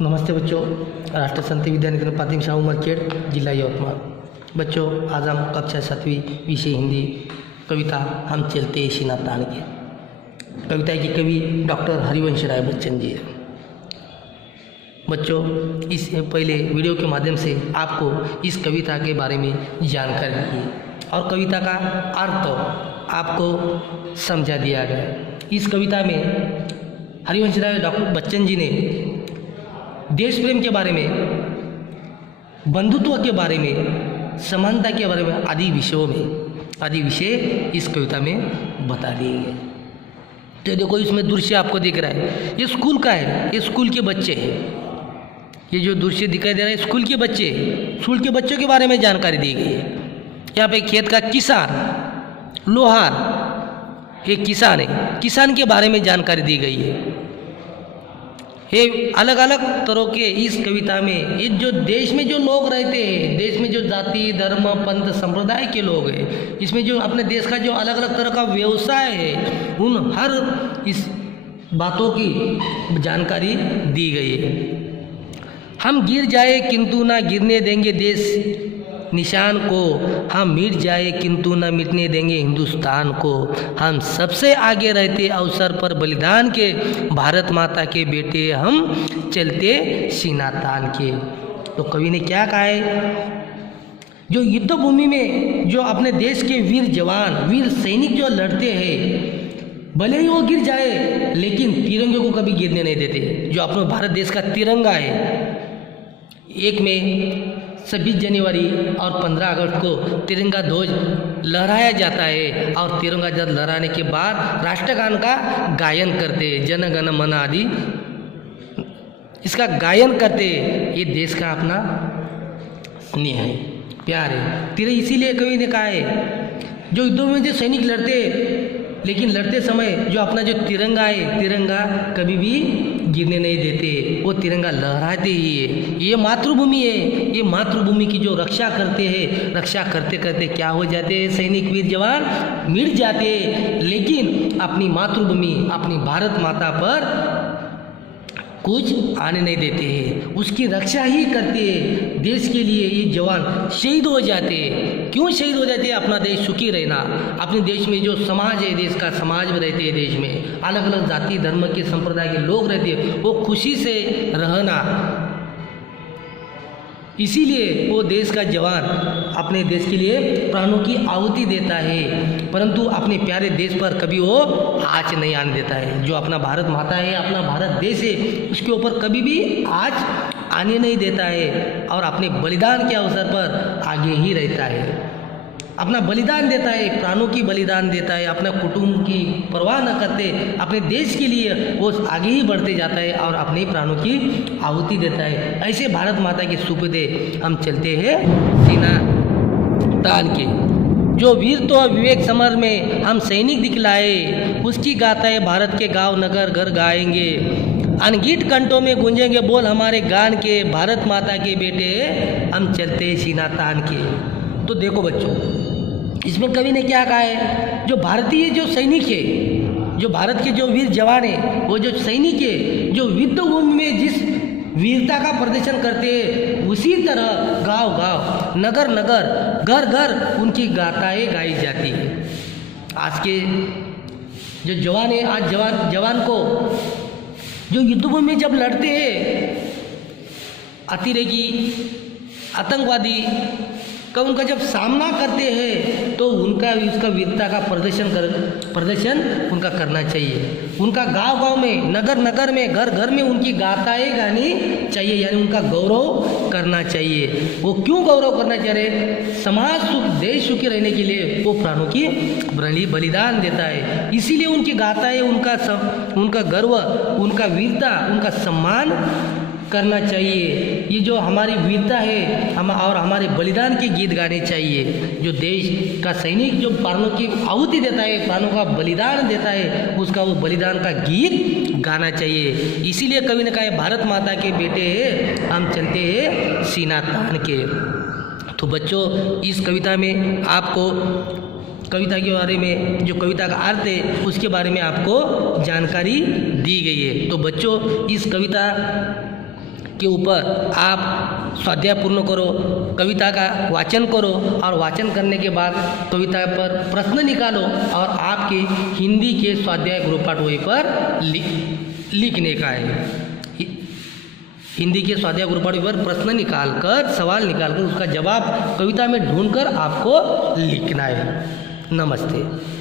नमस्ते बच्चों, राष्ट्रीय संत विद्या निकेतन प्राथमिक शाळा उमरखेड, जिला यवतमाळ। बच्चों, आज हम कक्षा 7वीं विषय हिंदी कविता हम चलते सीना तान के कविता के कवि डॉक्टर हरिवंश राय बच्चन जी है। बच्चों, इस पहले वीडियो के माध्यम से आपको इस कविता के बारे में जानकारी दी और कविता का अर्थ आपको समझा दिया गया। इस कविता में हरिवंश राय डॉक्टर बच्चन जी ने देश प्रेम के बारे में, बंधुत्व के बारे में, समानता के बारे में आदि विषय इस कविता में बता दिए गए। तो देखो, इसमें दृश्य आपको दिख रहा है, ये स्कूल का है, ये स्कूल के बच्चे हैं। ये जो दृश्य दिखाई दे रहा है स्कूल के बच्चों के बारे में जानकारी दी गई है। यहाँ पे खेत का किसान, लोहार, एक किसान है, किसान के बारे में जानकारी दी गई है। ये अलग अलग तरह के इस कविता में ये जो देश में जो लोग रहते हैं, देश में जो जाति धर्म पंथ संप्रदाय के लोग हैं, इसमें जो अपने देश का जो अलग अलग तरह का व्यवसाय है, उन हर इस बातों की जानकारी दी गई है। हम गिर जाए किंतु ना गिरने देंगे देश निशान को, हम मिट जाए किंतु न मिटने देंगे हिंदुस्तान को, हम सबसे आगे रहते अवसर पर बलिदान के, भारत माता के बेटे हम चलते सीना तान के। तो कवि ने क्या कहा है, जो युद्ध भूमि में जो अपने देश के वीर जवान, वीर सैनिक जो लड़ते हैं, भले ही वो गिर जाए लेकिन तिरंगे को कभी गिरने नहीं देते। जो अपने भारत देश का तिरंगा है, एक में 26 जनवरी और 15 अगस्त को तिरंगा ध्वज लहराया जाता है और तिरंगा ध्वज लहराने के बाद राष्ट्रगान का गायन करते, जन गण मन आदि इसका गायन करते। ये देश का अपना स्नेह है, प्यार है। इसीलिए कवि ने कहा है, जो युद्धों में जो सैनिक लड़ते, लेकिन लड़ते समय जो अपना जो तिरंगा है, तिरंगा कभी भी गिरने नहीं देते, वो तिरंगा लहराते ही है। ये मातृभूमि है, ये मातृभूमि की जो रक्षा करते हैं, रक्षा करते करते क्या हो जाते हैं, सैनिक वीर जवान मिट जाते हैं, लेकिन अपनी मातृभूमि, अपनी भारत माता पर कुछ आने नहीं देते हैं, उसकी रक्षा ही करते हैं। देश के लिए ये जवान शहीद हो जाते हैं। क्यों शहीद हो जाते हैं? अपना देश सुखी रहना, अपने देश में जो समाज है, देश का समाज में रहते हैं, देश में अलग अलग जाति धर्म के संप्रदाय के लोग रहते हैं, वो खुशी से रहना। इसीलिए वो देश का जवान अपने देश के लिए प्राणों की आहुति देता है, परंतु अपने प्यारे देश पर कभी वो आँच नहीं आने देता है। जो अपना भारत माता है, अपना भारत देश है, उसके ऊपर कभी भी आँच आने नहीं देता है और अपने बलिदान के अवसर पर आगे ही रहता है, अपना बलिदान देता है, प्राणों की बलिदान देता है, अपना कुटुंब की परवाह न करते अपने देश के लिए वो आगे ही बढ़ते जाता है और अपने प्राणों की आहुति देता है। ऐसे भारत माता के सुपुत्र हम चलते हैं सीना तान के। जो वीर तो विवेक समर में हम सैनिक दिखलाए, उसकी गाथाएं भारत के गांव नगर घर गाएंगे, अनगीत कंठों में गूंजेंगे बोल हमारे गान के, भारत माता के बेटे हम चलते सीना तान के। तो देखो बच्चों, इसमें कवि ने क्या कहा है, जो भारतीय जो सैनिक है, जो भारत के जो वीर जवान है, वो जो सैनिक है, जो युद्ध भूमि में जिस वीरता का प्रदर्शन करते हैं, उसी तरह गांव गांव नगर नगर घर घर उनकी गाथाएं गाई जाती है। आज के जो जवान है, आज जवान को जो युद्ध भूमि में जब लड़ते हैं, अतिरेकी आतंकवादी का उनका जब सामना करते हैं, तो उनका उसका वीरता का प्रदर्शन उनका करना चाहिए। उनका गांव में, नगर नगर में, घर घर में उनकी गाथाएं गानी चाहिए, यानी उनका गौरव करना चाहिए। वो क्यों गौरव करना चाह रहे? समाज सुख, देश सुखी रहने के लिए वो प्राणों की बलिदान देता है। इसीलिए उनकी गाथाएं, उनका गर्व, उनका वीरता, उनका सम्मान करना चाहिए। ये जो हमारी वीरता है और हमारे बलिदान के गीत गाने चाहिए। जो देश का सैनिक जो प्राणों की आहुति देता है, प्राणों का बलिदान देता है, उसका वो बलिदान का गीत गाना चाहिए। इसीलिए कवि ने कहा है, भारत माता के बेटे हम चलते हैं सीना तान के। तो बच्चों, इस कविता में आपको कविता के बारे में, जो कविता का अर्थ है उसके बारे में आपको जानकारी दी गई है। तो बच्चों, इस कविता के ऊपर आप स्वाध्याय पूर्ण करो, कविता का वाचन करो और वाचन करने के बाद कविता पर प्रश्न निकालो और आपके हिंदी के स्वाध्याय गृहपाठ वही पर लिखने का है। हिंदी के स्वाध्याय गृहपाठ पर प्रश्न निकालकर, सवाल निकालकर उसका जवाब कविता में ढूंढकर आपको लिखना है। नमस्ते।